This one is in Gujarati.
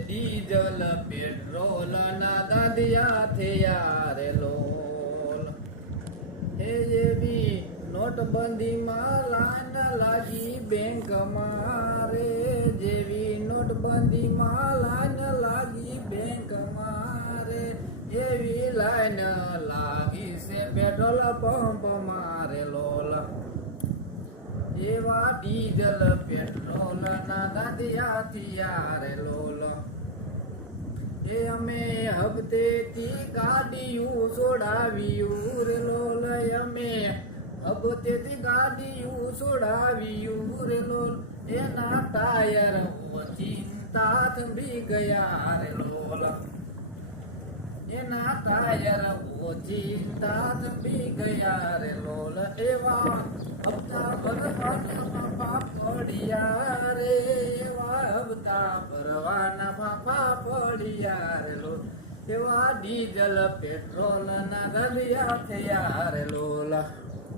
ડીઝલ પેટ્રોલ ના દાદિયા થયા રે લોલ. એ જેવી નોટબંધીમાં લાઈન લાગી બેંકમાં રે, જેવી નોટબંધીમાં લાઈન લાગી બેંકમાં રે, એવી લાઈન લાગી છે પેટ્રોલ પંપ મારે લોલ. એવા ડીઝલ પેટ્રોલ ના દાદિયા થયા રે લોલ. એ અમે હપ્તેથી ગાડીયું છોડાવ્યું રે લોલ, અમે હપ્તેથી ગાડીયું છોડાવ્યું રે લોલ. એના ટાયર ચિંતા થંભી ગયા રે લોલ, એના ટાયર ચિંતા થંભી ગયા રે લોલ. એવા હપ્તા ભરવાના ફાફા પડ્યા રે, એવા હપ્તા ભરવાના ફાફા પડ્યા રે લોલ. એવા ડીઝલ પેટ્રોલ ના ગલિયા થયા રે લોલ.